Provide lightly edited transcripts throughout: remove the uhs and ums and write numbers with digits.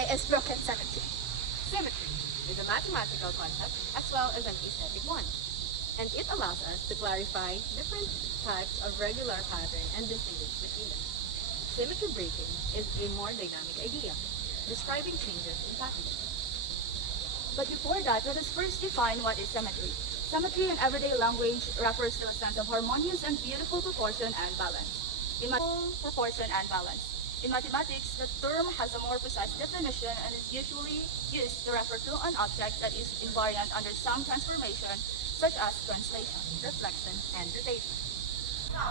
today is broken symmetry. Symmetry is a mathematical concept as well as an aesthetic one, and it allows us to clarify different types of regular pattern and distinguish between them. Symmetry breaking is a more dynamic idea, describing changes in patterns. But before that, let us first define what is symmetry. Symmetry in everyday language refers to a sense of harmonious and beautiful proportion and balance. Proportion and balance. In mathematics, the term has a more precise definition and is usually used to refer to an object that is invariant under some transformation, such as translation, reflection, and rotation.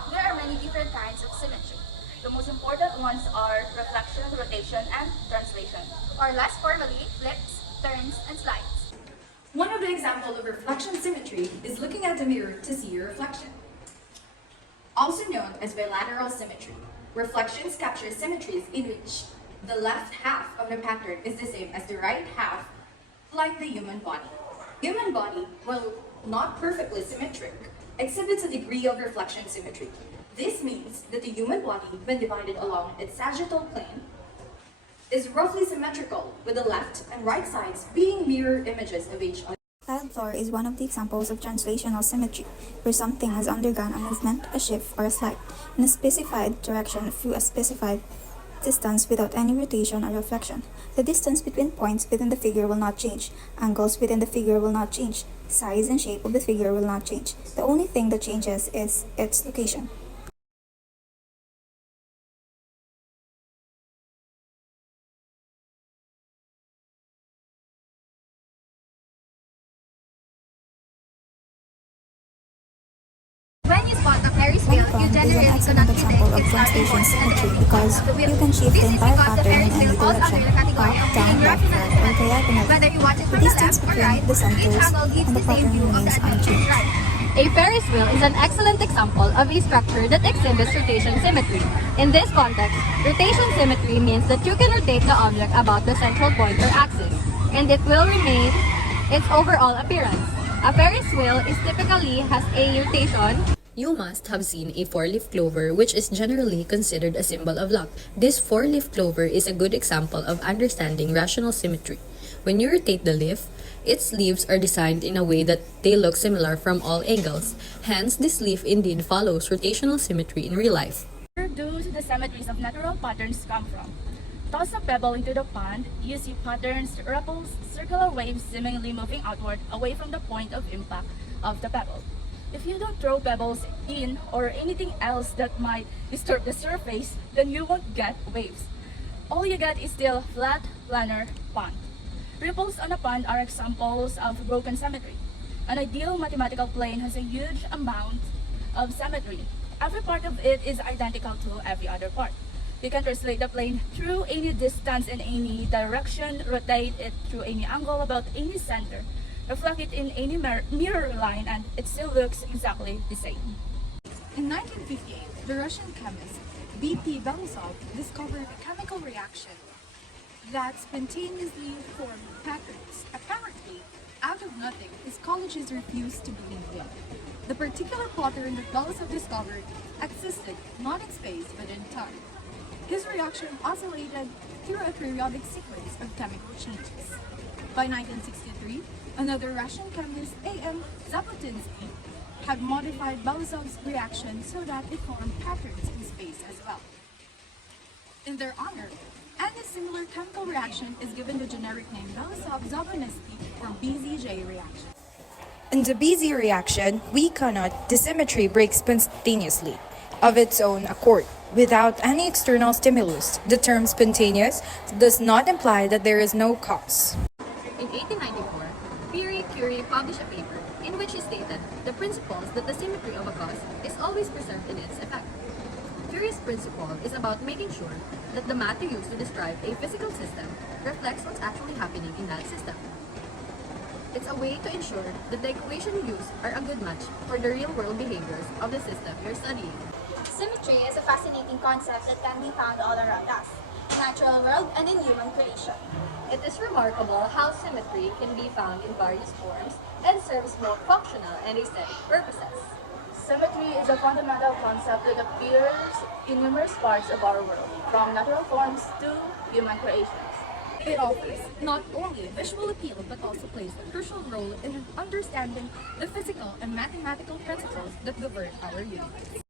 There are many different kinds of symmetry. The most important ones are reflection, rotation, and translation. Or less formally, flips, turns, and slides. One of the examples of reflection symmetry is looking at the mirror to see your reflection. Also known as bilateral symmetry, reflections capture symmetries in which the left half of the pattern is the same as the right half, like the human body. Human body, while not perfectly symmetric, exhibits a degree of reflection symmetry. This means that the human body, when divided along its sagittal plane, is roughly symmetrical, with the left and right sides being mirror images of each other. Tiled floor is one of the examples of translational symmetry, where something has undergone a movement, a shift, or a slide in a specified direction through a specified distance without any rotation or reflection. The distance between points within the figure will not change. Angles within the figure will not change. Size and shape of the figure will not change. The only thing that changes is its location. When you spot a Ferris wheel, you One is an generally excellent cannot example of detect its translation starting point symmetry and because the you wheel. can shift This the is entire because the pattern in Ferris any wheel falls direction, under the category up, of down, being left, right, or rough. diagonally. Whether you watch it The from the distance left or between right, the each centers angle gives and the the same pattern view of remains the adjacent unchanged. right. A Ferris wheel is an excellent example of a structure that exhibits rotation symmetry. In this context, rotation symmetry means that you can rotate the object about the central point or axis, and it will remain its overall appearance. A Ferris wheel is typically has a rotation. You must have seen a four-leaf clover, which is generally considered a symbol of luck. This four-leaf clover is a good example of understanding rational symmetry. When you rotate the leaf, its leaves are designed in a way that they look similar from all angles. Hence, this leaf indeed follows rotational symmetry in real life. Where do the symmetries of natural patterns come from? Toss a pebble into the pond, you see patterns, ripples, circular waves seemingly moving outward away from the point of impact of the pebble. If you don't throw pebbles in or anything else that might disturb the surface, then you won't get waves. All you get is still flat, planar pond. Ripples on a pond are examples of broken symmetry. An ideal mathematical plane has a huge amount of symmetry. Every part of it is identical to every other part. You can translate the plane through any distance in any direction, rotate it through any angle about any center, reflect it in any mirror line, and it still looks exactly the same. In 1958, the Russian chemist B.P. Belousov discovered a chemical reaction that spontaneously formed patterns. Apparently, out of nothing, his colleagues refused to believe him. The particular pattern that Belousov discovered existed not in space but in time. His reaction oscillated through a periodic sequence of chemical changes. By 1963, another Russian chemist, A.M. Zapotinsky, had modified Belousov's reaction so that it formed patterns in space as well. In their honor, any similar chemical reaction is given the generic name Belousov-Zaborninsky or BZJ reaction. In the BZ reaction, the symmetry breaks spontaneously, of its own accord, without any external stimulus. The term spontaneous does not imply that there is no cause. In 1894, Pierre Curie published a paper in which he stated the principles that the symmetry of a cause is always preserved in its effect. Curie's principle is about making sure that the matter used to describe a physical system reflects what's actually happening in that system. It's a way to ensure that the equation you use are a good match for the real-world behaviors of the system you're studying. Symmetry is a fascinating concept that can be found all around us, natural world and in human creation. It is remarkable how symmetry can be found in various forms and serves both functional and aesthetic purposes. Symmetry is a fundamental concept that appears in numerous parts of our world, from natural forms to human creations. It offers not only visual appeal but also plays a crucial role in understanding the physical and mathematical principles that govern our universe.